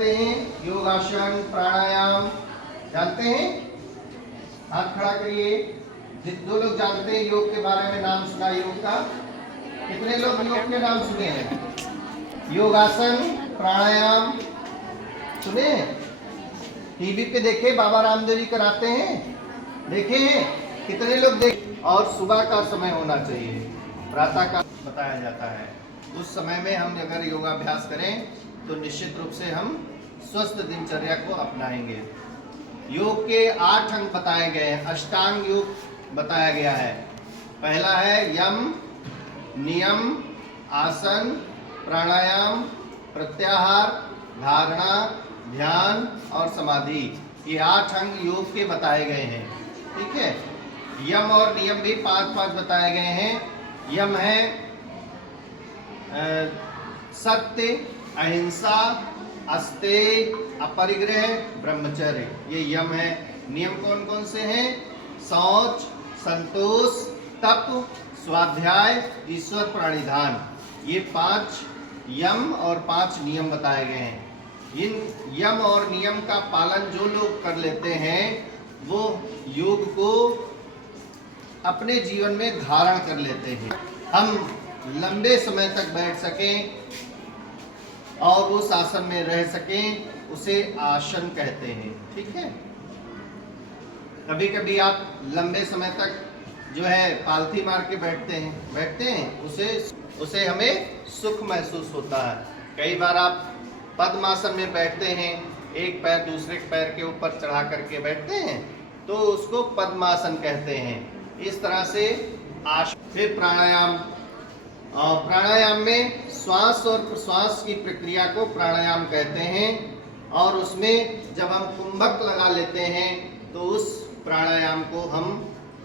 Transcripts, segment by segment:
जानते हैं? योगासन, प्राणायाम जानते हैं? हाथ खड़ा करिए। दो लोग जानते हैं योग के बारे में, नाम सुना योग का? कितने लोग योग के नाम सुने हैं? योगासन, प्राणायाम सुने हैं? टीवी पे देखे बाबा रामदेव जी कराते हैं, देखे हैं? कितने लोग देख? और सुबह का समय होना चाहिए, प्रातः का बताया जाता है। उस समय में हम अगर योगाभ्यास करें तो निश्चित रूप से हम स्वस्थ दिनचर्या को अपनाएंगे। योग के 8 अंग बताए गए हैं, अष्टांग योग बताया गया है। पहला है यम, नियम, आसन, प्राणायाम, प्रत्याहार, धारणा, ध्यान और समाधि। ये 8 अंग योग के बताए गए हैं। ठीक है। यम और नियम भी 5-5 बताए गए हैं। यम है सत्य, अहिंसा, अस्तेय, अपरिग्रह, ब्रह्मचर्य, ये यम है। नियम कौन कौन से हैं? शौच, संतोष, तप, स्वाध्याय, ईश्वर प्रणिधान। ये 5 यम और 5 नियम बताए गए हैं। इन यम और नियम का पालन जो लोग कर लेते हैं वो योग को अपने जीवन में धारण कर लेते हैं। हम लंबे समय तक बैठ सकें और उस आसन में रह सकें, उसे आसन कहते हैं। ठीक है। कभी कभी आप लंबे समय तक जो है पालथी मार के बैठते हैं, उसे हमें सुख महसूस होता है। कई बार आप पद्मासन में बैठते हैं, एक पैर दूसरे पैर के ऊपर चढ़ा करके बैठते हैं, तो उसको पद्मासन कहते हैं। इस तरह से फिर प्राणायाम, और प्राणायाम में श्वास और प्रश्वास की प्रक्रिया को प्राणायाम कहते हैं। और उसमें जब हम कुंभक लगा लेते हैं तो उस प्राणायाम को हम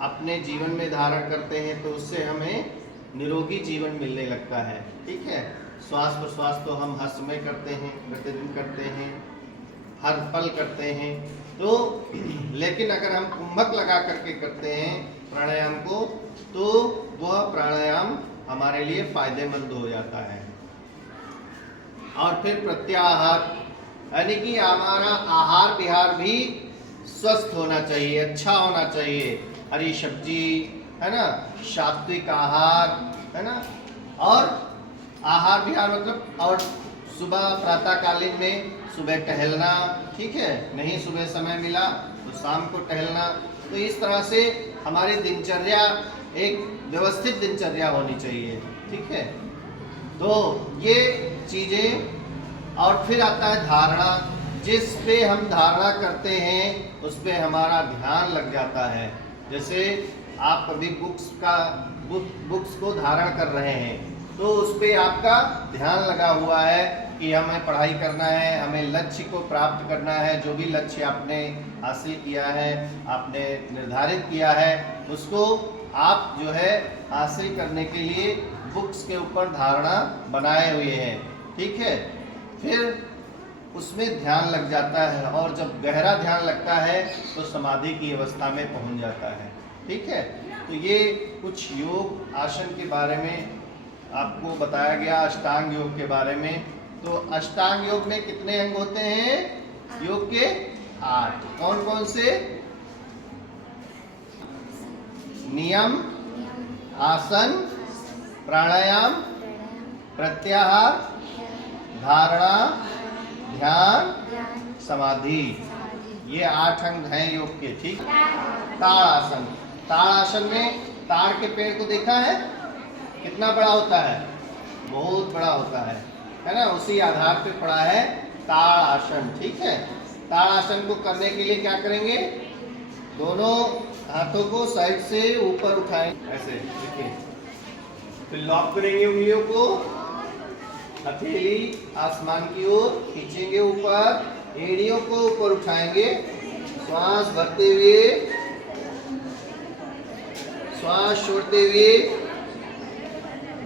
अपने जीवन में धारण करते हैं, तो उससे हमें निरोगी जीवन मिलने लगता है। ठीक है। श्वास प्रश्वास तो हम हंस में करते हैं, प्रतिदिन करते हैं, हर पल करते हैं, तो लेकिन अगर हम कुंभक लगा करके करते हैं प्राणायाम को, तो वह प्राणायाम हमारे लिए फायदेमंद हो जाता है। और फिर प्रत्याहार, यानी कि हमारा आहार विहार भी स्वस्थ होना चाहिए, अच्छा होना चाहिए। हरी सब्जी है ना, सात्विक आहार है ना, और आहार विहार मतलब, और सुबह प्रातःकालीन में सुबह टहलना। ठीक है। नहीं सुबह समय मिला तो शाम को टहलना। तो इस तरह से हमारी दिनचर्या एक व्यवस्थित दिनचर्या होनी चाहिए। ठीक है। तो ये चीजें, और फिर आता है धारणा। जिस पे हम धारणा करते हैं उस पे हमारा ध्यान लग जाता है। जैसे आप कभी बुक्स को धारण कर रहे हैं तो उस पे आपका ध्यान लगा हुआ है कि हमें पढ़ाई करना है, हमें लक्ष्य को प्राप्त करना है। जो भी लक्ष्य आपने हासिल किया है, आपने निर्धारित किया है, उसको आप जो है हासिल करने के लिए बुक्स के ऊपर धारणा बनाए हुए हैं। ठीक है। फिर उसमें ध्यान लग जाता है, और जब गहरा ध्यान लगता है तो समाधि की अवस्था में पहुंच जाता है। ठीक है। तो ये कुछ योग आसन के बारे में आपको बताया गया, अष्टांग योग के बारे में। तो अष्टांग योग में कितने अंग होते हैं? योग के 8। कौन कौन से? नियम, आसन, प्राणायाम, प्रत्याहार, धारणा, ध्यान, समाधि, ये 8 अंग हैं योग के। ठीक। ताड़ासन, ताड़ासन में ताड़ के पेड़ को देखा है? कितना बड़ा होता है? बहुत बड़ा होता है ना। उसी आधार पे पड़ा है ताड़ासन। ठीक है। ताड़ासन को करने के लिए क्या करेंगे? दोनों हाथों को साइड से ऊपर उठाएंगे, ऐसे। देखिए, फिर लॉक करेंगे उंगलियों को, हथेली आसमान की ओर खींचेंगे ऊपर, एड़ियों को ऊपर उठाएंगे, श्वास भरते हुए, श्वास छोड़ते हुए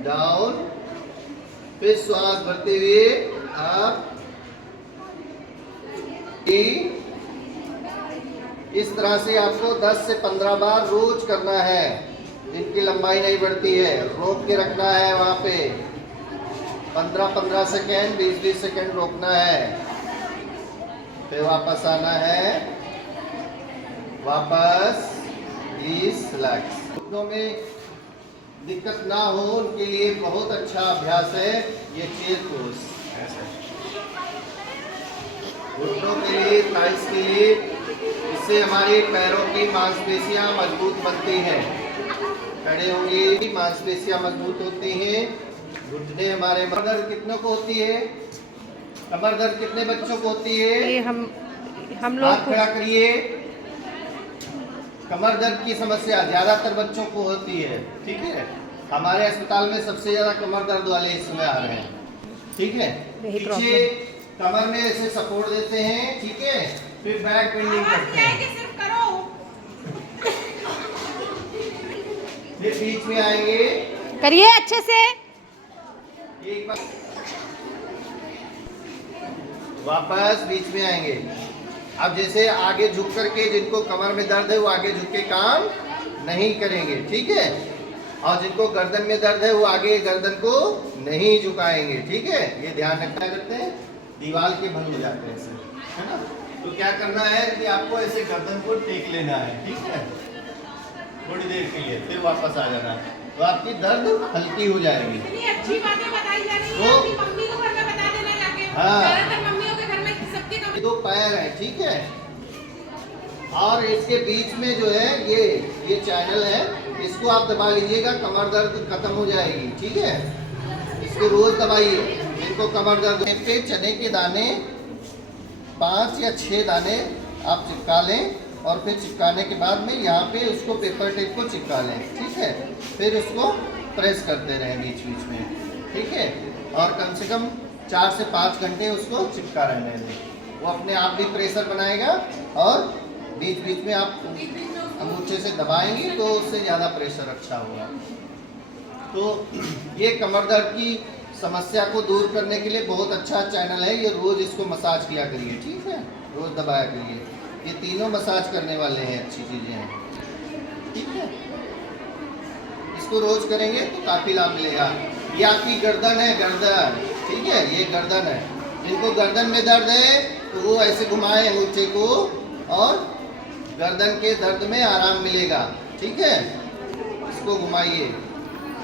डाउन, फिर श्वास भरते हुए अप। इस तरह से आपको 10 से 15 बार रोज करना है। इनकी लंबाई नहीं बढ़ती है, रोक के रखना है वहां पे। 15-15 सेकेंड, 20-20 सेकेंड रोकना है। फिर वापस आना है, वापस रिलैक्स। घुटनों में दिक्कत ना हो उनके लिए बहुत अच्छा अभ्यास है ये चेयर पोज। घुटनों के लिए, थाइस के लिए, इससे हमारे पैरों की मांसपेशियां मजबूत बनती हैं। खड़े होंगे, मांसपेशियां मजबूत होती हैं। घुटने हमारे, कमर दर्द कितनों को होती है? कमर दर्द कितने बच्चों को होती है? ये हम लोग हाथ खड़ा करिए। कमर दर्द की समस्या ज्यादातर बच्चों को होती है, ठीक है। हमारे अस्पताल में सबसे ज्यादा कमर दर्द वाले इस समय आ रहे हैं, ठीक है। पीछे कमर में ऐसे सपोर्ट देते हैं, ठीक है, फिर बैक बेंडिंग करते हैं, फिर बीच में आएंगे, करिए अच्छे से। एक बार वापस बीच में आएंगे। अब जैसे आगे झुक करके, जिनको कमर में दर्द है वो आगे झुक के काम नहीं करेंगे, ठीक है। और जिनको गर्दन में दर्द है वो आगे गर्दन को नहीं झुकाएंगे, ठीक है। ये ध्यान रखना करते हैं, दीवार के भंग हो जाते हैं ऐसे, है ना। तो क्या करना है कि आपको ऐसे गर्दन को टेक लेना है, ठीक है, थोड़ी देर के लिए, फिर वापस आ जाना है, तो आपकी दर्द हल्की हो जाएगी। इतनी अच्छी बातें बताई जा रही है, अपनी मम्मी को घर में बता देना जाके। हाँ। ज्यादातर मम्मियों के घर में सबके कमरे दो पैर है, ठीक है, और इसके बीच में जो है ये चैनल है, इसको आप दबा लीजिएगा, कमर दर्द खत्म हो जाएगी, ठीक है। इसको रोज दबाइए। इनको कमर दर्द पे चने के दाने 5 या 6 दाने आप चिपका लें, और फिर चिपकाने के बाद में यहाँ पे उसको पेपर टेप को चिपका लें, ठीक है। फिर उसको प्रेस करते रहें बीच बीच में, ठीक है। और कम से कम 4 से 5 घंटे उसको चिपका रहने दें, वो अपने आप भी प्रेशर बनाएगा, और बीच बीच में आप अंगूठे से दबाएंगे तो उससे ज़्यादा प्रेशर अच्छा होगा। तो ये कमर दर्द की समस्या को दूर करने के लिए बहुत अच्छा चैनल है, ये रोज़ इसको मसाज किया करिए, ठीक है, रोज़ दबाया करिए। ये तीनों मसाज करने वाले हैं, अच्छी चीज़ें हैं, ठीक है। इसको रोज़ करेंगे तो काफ़ी लाभ मिलेगा। ये आपकी गर्दन है, गर्दन, ठीक है, ये गर्दन है। जिनको गर्दन में दर्द है तो वो ऐसे घुमाएं अंगूठे को, और गर्दन के दर्द में आराम मिलेगा, ठीक है, इसको घुमाइए।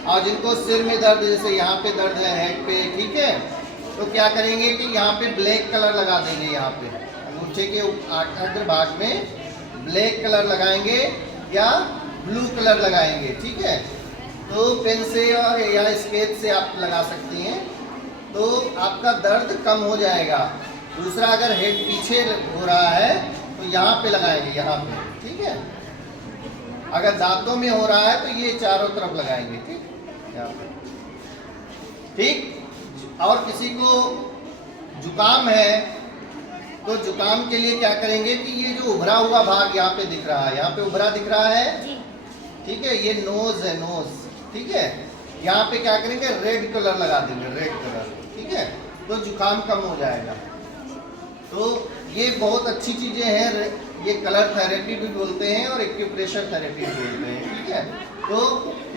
और जिनको सिर में दर्द, जैसे यहाँ पे दर्द है हेड पे, ठीक है, तो क्या करेंगे कि यहाँ पे ब्लैक कलर लगा देंगे, यहाँ पे अंगूठे के अग्र भाग में ब्लैक कलर लगाएंगे या ब्लू कलर लगाएंगे, ठीक है। तो पेन से और या स्केच से आप लगा सकती हैं, तो आपका दर्द कम हो जाएगा। दूसरा, अगर हेड पीछे हो रहा है तो यहाँ पे लगाएंगे, यहाँ पे, ठीक है। अगर दांतों में हो रहा है तो ये चारों तरफ लगाएंगे, ठीक, यहाँ पे, ठीक। और किसी को जुकाम है तो जुकाम के लिए क्या करेंगे कि ये जो उभरा हुआ भाग यहाँ पे दिख रहा है, यहाँ पे उभरा दिख रहा है, ठीक है, ये नोज है, नोज, ठीक है। यहाँ पे क्या करेंगे, रेड कलर लगा देंगे, रेड कलर, ठीक है, तो जुकाम कम हो जाएगा। तो ये बहुत अच्छी चीज़ें हैं, ये कलर थेरेपी भी बोलते हैं और एक्यूप्रेशर थेरेपी भी बोलते हैं, ठीक है। तो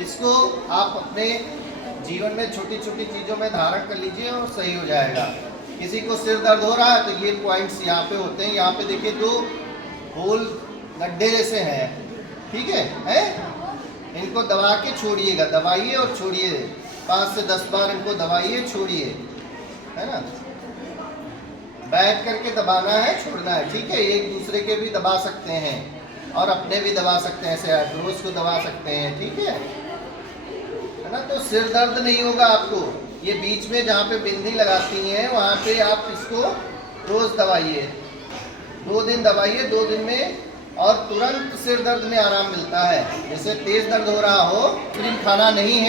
इसको आप अपने जीवन में छोटी छोटी चीज़ों में धारण कर लीजिए और सही हो जाएगा। किसी को सिर दर्द हो रहा है तो ये पॉइंट्स यहाँ पे होते हैं, यहाँ पे देखिए 2 होल गड्ढे जैसे हैं, ठीक है, इनको दबा के छोड़िएगा, दबाइए और छोड़िए, 5 से 10 बार इनको दबाइए, छोड़िए, है ना। बैठ करके दबाना है, छोड़ना है, ठीक है। एक दूसरे के भी दबा सकते हैं और अपने भी दबा सकते हैं, ऐसे आईब्रोज को दबा सकते हैं, ठीक है ना। तो सिर दर्द नहीं होगा आपको। ये बीच में जहाँ पे बिंदी लगाती हैं वहाँ पे आप इसको रोज दबाइए, 2 दिन दबाइए, 2 दिन में, और तुरंत सिर दर्द में आराम मिलता है। जैसे तेज दर्द हो रहा हो, क्रीम खाना नहीं है।